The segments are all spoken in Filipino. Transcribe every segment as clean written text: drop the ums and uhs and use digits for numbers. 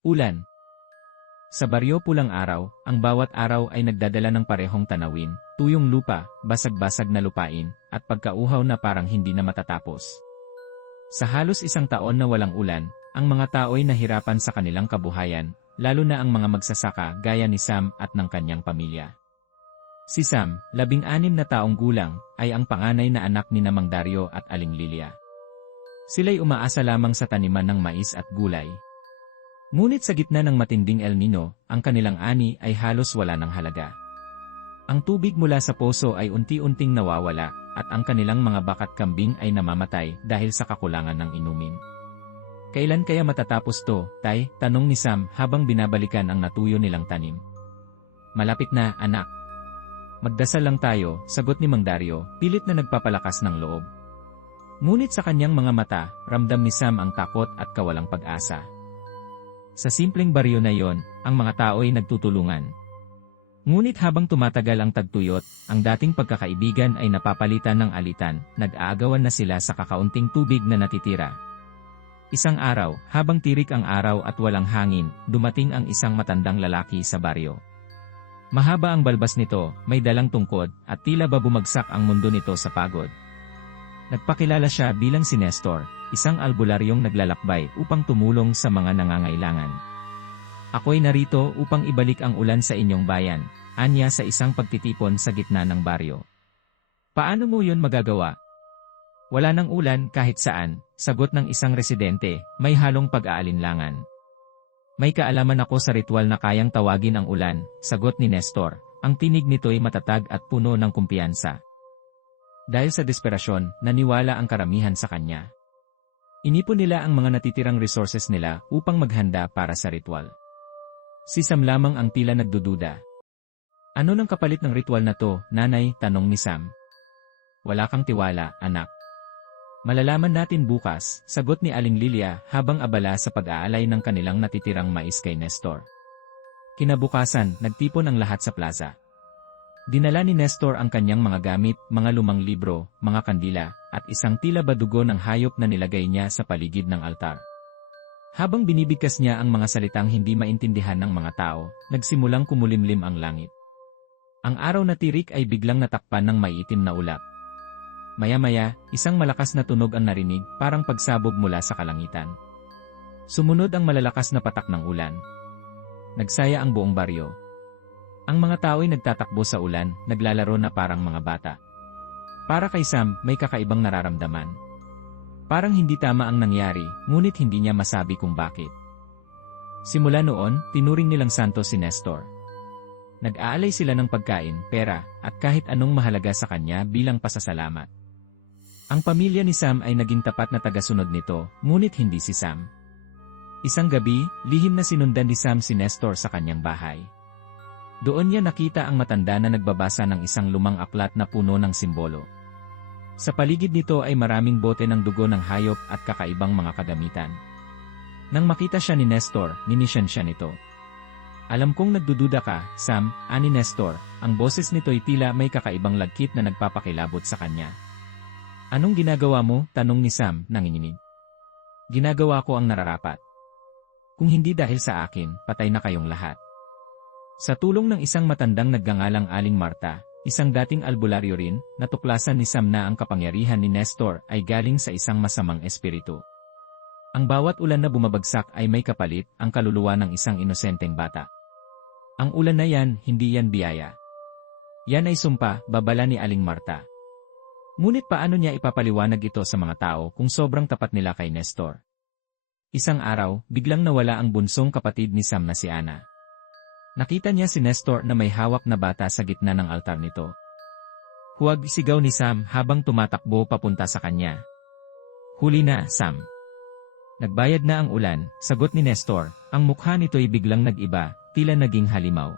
Ulan. Sa baryo Pulang Araw, ang bawat araw ay nagdadala ng parehong tanawin, tuyong lupa, basag-basag na lupain, at pagkauhaw na parang hindi na matatapos. Sa halos isang taon na walang ulan, ang mga tao ay nahirapan sa kanilang kabuhayan, lalo na ang mga magsasaka gaya ni Sam at ng kanyang pamilya. Si Sam, 16 na taong gulang, ay ang panganay na anak ni Mang Dario at Aling Lilia. Sila'y umaasa lamang sa taniman ng mais at gulay. Ngunit sa gitna ng matinding El Nino, ang kanilang ani ay halos wala ng halaga. Ang tubig mula sa poso ay unti-unting nawawala, at ang kanilang mga bakat kambing ay namamatay dahil sa kakulangan ng inumin. Kailan kaya matatapos to, Tay? Tanong ni Sam habang binabalikan ang natuyo nilang tanim. Malapit na, anak. Magdasal lang tayo, sagot ni Mang Dario, pilit na nagpapalakas ng loob. Ngunit sa kanyang mga mata, ramdam ni Sam ang takot at kawalang pag-asa. Sa simpleng baryo na yon, ang mga tao ay nagtutulungan. Ngunit habang tumatagal ang tagtuyot, ang dating pagkakaibigan ay napapalitan ng alitan, nag-aagawan na sila sa kakaunting tubig na natitira. Isang araw, habang tirik ang araw at walang hangin, dumating ang isang matandang lalaki sa baryo. Mahaba ang balbas nito, may dalang tungkod, at tila ba bumagsak ang mundo nito sa pagod. Nagpakilala siya bilang si Nestor, isang albularyong naglalakbay upang tumulong sa mga nangangailangan. Ako'y narito upang ibalik ang ulan sa inyong bayan, anya sa isang pagtitipon sa gitna ng baryo. Paano mo yun magagawa? Wala nang ulan kahit saan, sagot ng isang residente, may halong pag-aalinlangan. May kaalaman ako sa ritual na kayang tawagin ang ulan, sagot ni Nestor, ang tinig nito'y matatag at puno ng kumpiyansa. Dahil sa desperasyon, naniwala ang karamihan sa kanya. Inipon nila ang mga natitirang resources nila upang maghanda para sa ritual. Si Sam lamang ang tila nagdududa. Ano nang kapalit ng ritual na to, nanay? Tanong ni Sam. Wala kang tiwala, anak. Malalaman natin bukas, sagot ni Aling Lilia habang abala sa pag-aalay ng kanilang natitirang mais kay Nestor. Kinabukasan, nagtipon ang lahat sa plaza. Dinala ni Nestor ang kanyang mga gamit, mga lumang libro, mga kandila, at isang tila ba dugo ng hayop na nilagay niya sa paligid ng altar. Habang binibigkas niya ang mga salitang hindi maintindihan ng mga tao, nagsimulang kumulimlim ang langit. Ang araw na tirik ay biglang natakpan ng maiitim na ulap. Maya-maya, isang malakas na tunog ang narinig, parang pagsabog mula sa kalangitan. Sumunod ang malalakas na patak ng ulan. Nagsaya ang buong baryo. Ang mga tao ay nagtatakbo sa ulan, naglalaro na parang mga bata. Para kay Sam, may kakaibang nararamdaman. Parang hindi tama ang nangyari, ngunit hindi niya masabi kung bakit. Simula noon, tinuring nilang santo si Nestor. Nag-aalay sila ng pagkain, pera, at kahit anong mahalaga sa kanya bilang pasasalamat. Ang pamilya ni Sam ay naging tapat na tagasunod nito, ngunit hindi si Sam. Isang gabi, lihim na sinundan ni Sam si Nestor sa kanyang bahay. Doon niya nakita ang matanda na nagbabasa ng isang lumang aklat na puno ng simbolo. Sa paligid nito ay maraming bote ng dugo ng hayop at kakaibang mga kagamitan. Nang makita siya ni Nestor, ninisyan siya nito. Alam kong nagdududa ka, Sam, ani Nestor, ang boses nito'y tila may kakaibang lagkit na nagpapakilabot sa kanya. Anong ginagawa mo? Tanong ni Sam, nanginginig. Ginagawa ko ang nararapat. Kung hindi dahil sa akin, patay na kayong lahat. Sa tulong ng isang matandang nagngangalang Aling Marta, isang dating albularyo rin, natuklasan ni Sam na ang kapangyarihan ni Nestor ay galing sa isang masamang espiritu. Ang bawat ulan na bumabagsak ay may kapalit, ang kaluluwa ng isang inosenteng bata. Ang ulan na yan, hindi yan biyaya. Yan ay sumpa, babala ni Aling Marta. Ngunit paano niya ipapaliwanag ito sa mga tao kung sobrang tapat nila kay Nestor? Isang araw, biglang nawala ang bunsong kapatid ni Sam na si Ana. Nakita niya si Nestor na may hawak na bata sa gitna ng altar nito. Huwag, sigaw ni Sam habang tumatakbo papunta sa kanya. Huli na, Sam. Nagbayad na ang ulan, sagot ni Nestor, ang mukha nito'y biglang nag-iba, tila naging halimaw.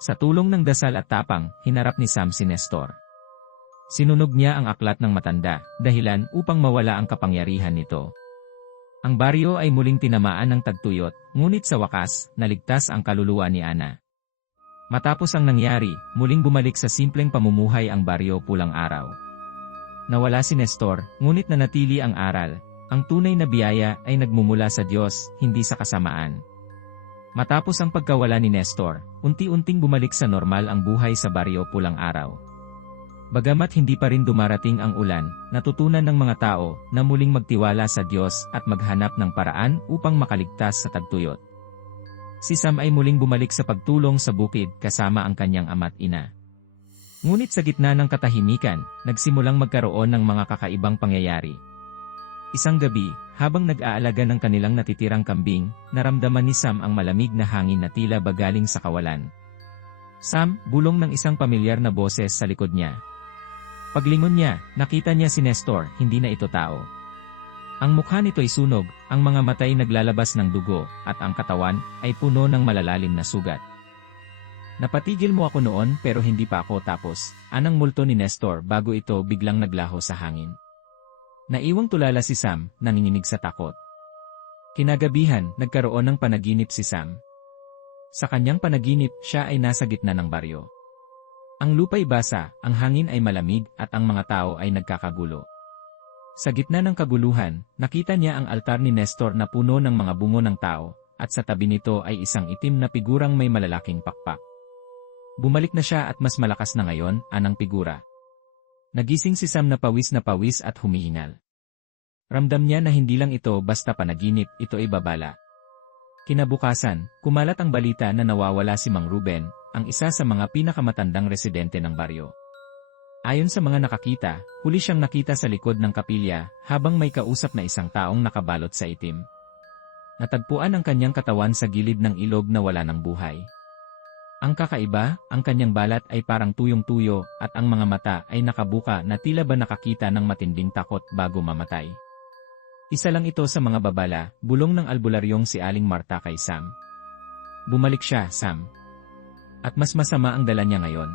Sa tulong ng dasal at tapang, hinarap ni Sam si Nestor. Sinunog niya ang aklat ng matanda, dahilan upang mawala ang kapangyarihan nito. Ang baryo ay muling tinamaan ng tagtuyot, ngunit sa wakas, naligtas ang kaluluwa ni Ana. Matapos ang nangyari, muling bumalik sa simpleng pamumuhay ang baryo Pulang Araw. Nawala si Nestor, ngunit nanatili ang aral. Ang tunay na biyaya ay nagmumula sa Diyos, hindi sa kasamaan. Matapos ang pagkawala ni Nestor, unti-unting bumalik sa normal ang buhay sa baryo Pulang Araw. Bagamat hindi pa rin dumarating ang ulan, natutunan ng mga tao na muling magtiwala sa Diyos at maghanap ng paraan upang makaligtas sa tagtuyot. Si Sam ay muling bumalik sa pagtulong sa bukid kasama ang kanyang ama't ina. Ngunit sa gitna ng katahimikan, nagsimulang magkaroon ng mga kakaibang pangyayari. Isang gabi, habang nag-aalaga ng kanilang natitirang kambing, naramdaman ni Sam ang malamig na hangin na tila ba galing sa kawalan. Sam, bulong ng isang pamilyar na boses sa likod niya. Paglingon niya, nakita niya si Nestor, hindi na ito tao. Ang mukha nito ay sunog, ang mga mata ay naglalabas ng dugo, at ang katawan ay puno ng malalalim na sugat. Napatigil mo ako noon pero hindi pa ako tapos, anang multo ni Nestor bago ito biglang naglaho sa hangin. Naiwang tulala si Sam, nanginginig sa takot. Kinagabihan, nagkaroon ng panaginip si Sam. Sa kanyang panaginip, siya ay nasa gitna ng baryo. Ang lupa'y basa, ang hangin ay malamig, at ang mga tao ay nagkakagulo. Sa gitna ng kaguluhan, nakita niya ang altar ni Nestor na puno ng mga bungo ng tao, at sa tabi nito ay isang itim na figurang may malalaking pakpak. Bumalik na siya at mas malakas na ngayon, anang figura. Nagising si Sam na pawis at humihingal. Ramdam niya na hindi lang ito basta panaginip, ito ay babala. Kinabukasan, kumalat ang balita na nawawala si Mang Ruben, ang isa sa mga pinakamatandang residente ng baryo. Ayon sa mga nakakita, huli siyang nakita sa likod ng kapilya habang may kausap na isang taong nakabalot sa itim. Natagpuan ang kanyang katawan sa gilid ng ilog na wala ng buhay. Ang kakaiba, ang kanyang balat ay parang tuyong-tuyo at ang mga mata ay nakabuka na tila ba nakakita ng matinding takot bago mamatay. Isa lang ito sa mga babala, bulong ng albularyong si Aling Marta kay Sam. Bumalik siya, Sam. At mas masama ang dala niya ngayon.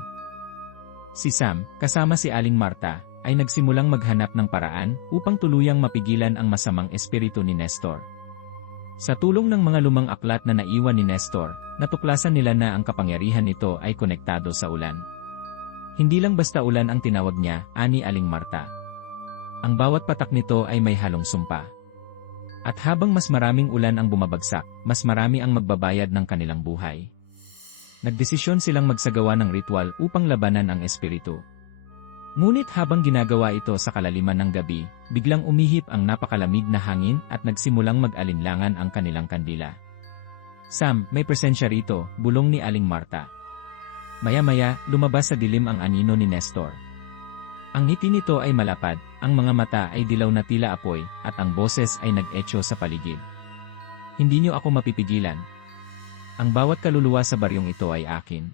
Si Sam, kasama si Aling Marta, ay nagsimulang maghanap ng paraan upang tuluyang mapigilan ang masamang espiritu ni Nestor. Sa tulong ng mga lumang aklat na naiwan ni Nestor, natuklasan nila na ang kapangyarihan nito ay konektado sa ulan. Hindi lang basta ulan ang tinawag niya, ani Aling Marta. Ang bawat patak nito ay may halong sumpa. At habang mas maraming ulan ang bumabagsak, mas marami ang magbabayad ng kanilang buhay. Nagdesisyon silang magsagawa ng ritual upang labanan ang espiritu. Ngunit habang ginagawa ito sa kalaliman ng gabi, biglang umihip ang napakalamig na hangin at nagsimulang mag-alinlangan ang kanilang kandila. Sam, may presensya rito, bulong ni Aling Marta. Maya-maya, lumabas sa dilim ang anino ni Nestor. Ang ngiti nito ay malapad, ang mga mata ay dilaw na tila apoy, at ang boses ay nag-echo sa paligid. Hindi niyo ako mapipigilan. Ang bawat kaluluwa sa baryong ito ay akin.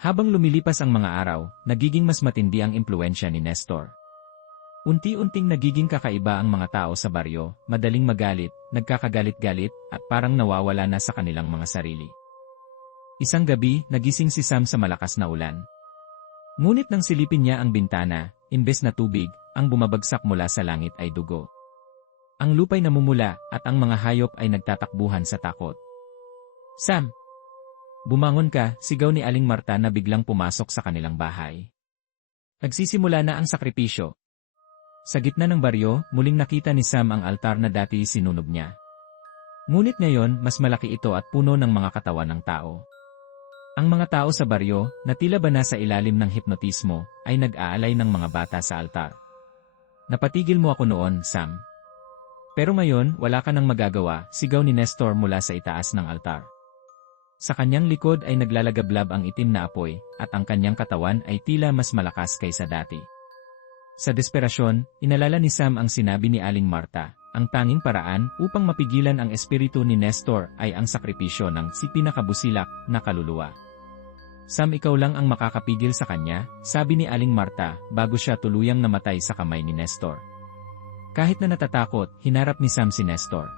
Habang lumilipas ang mga araw, nagiging mas matindi ang impluwensya ni Nestor. Unti-unting nagiging kakaiba ang mga tao sa baryo, madaling magalit, nagkakagalit-galit, at parang nawawala na sa kanilang mga sarili. Isang gabi, nagising si Sam sa malakas na ulan. Ngunit nang silipin niya ang bintana, imbes na tubig, ang bumabagsak mula sa langit ay dugo. Ang lupa'y namumula, at ang mga hayop ay nagtatakbuhan sa takot. Sam! Bumangon ka, sigaw ni Aling Marta na biglang pumasok sa kanilang bahay. Nagsisimula na ang sakripisyo. Sa gitna ng baryo, muling nakita ni Sam ang altar na dati sinunog niya. Ngunit ngayon, mas malaki ito at puno ng mga katawan ng tao. Ang mga tao sa baryo, na tila ba nasa ilalim ng hipnotismo, ay nag-aalay ng mga bata sa altar. Napatigil mo ako noon, Sam. Pero ngayon, wala ka nang magagawa, sigaw ni Nestor mula sa itaas ng altar. Sa kanyang likod ay naglalagablab ang itim na apoy, at ang kanyang katawan ay tila mas malakas kaysa dati. Sa desperasyon, inalala ni Sam ang sinabi ni Aling Marta, ang tanging paraan upang mapigilan ang espiritu ni Nestor ay ang sakripisyo ng si pinakabusilak na kaluluwa. Sam, ikaw lang ang makakapigil sa kanya, sabi ni Aling Marta bago siya tuluyang namatay sa kamay ni Nestor. Kahit na natatakot, hinarap ni Sam si Nestor.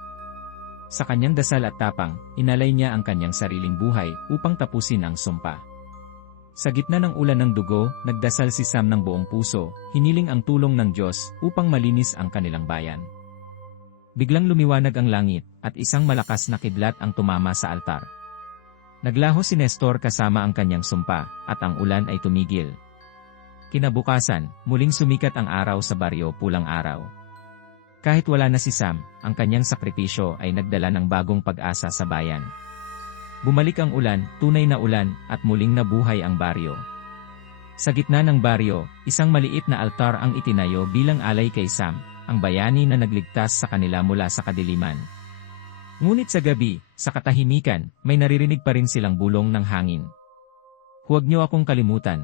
Sa kanyang dasal at tapang, inalay niya ang kanyang sariling buhay upang tapusin ang sumpa. Sa gitna ng ulan ng dugo, nagdasal si Sam ng buong puso, hiniling ang tulong ng Diyos upang malinis ang kanilang bayan. Biglang lumiwanag ang langit, at isang malakas na kidlat ang tumama sa altar. Naglaho si Nestor kasama ang kanyang sumpa, at ang ulan ay tumigil. Kinabukasan, muling sumikat ang araw sa baryo Pulang Araw. Kahit wala na si Sam, ang kanyang sakripisyo ay nagdala ng bagong pag-asa sa bayan. Bumalik ang ulan, tunay na ulan, at muling nabuhay ang baryo. Sa gitna ng baryo, isang maliit na altar ang itinayo bilang alay kay Sam, ang bayani na nagligtas sa kanila mula sa kadiliman. Ngunit sa gabi, sa katahimikan, may naririnig pa rin silang bulong ng hangin. Huwag niyo akong kalimutan.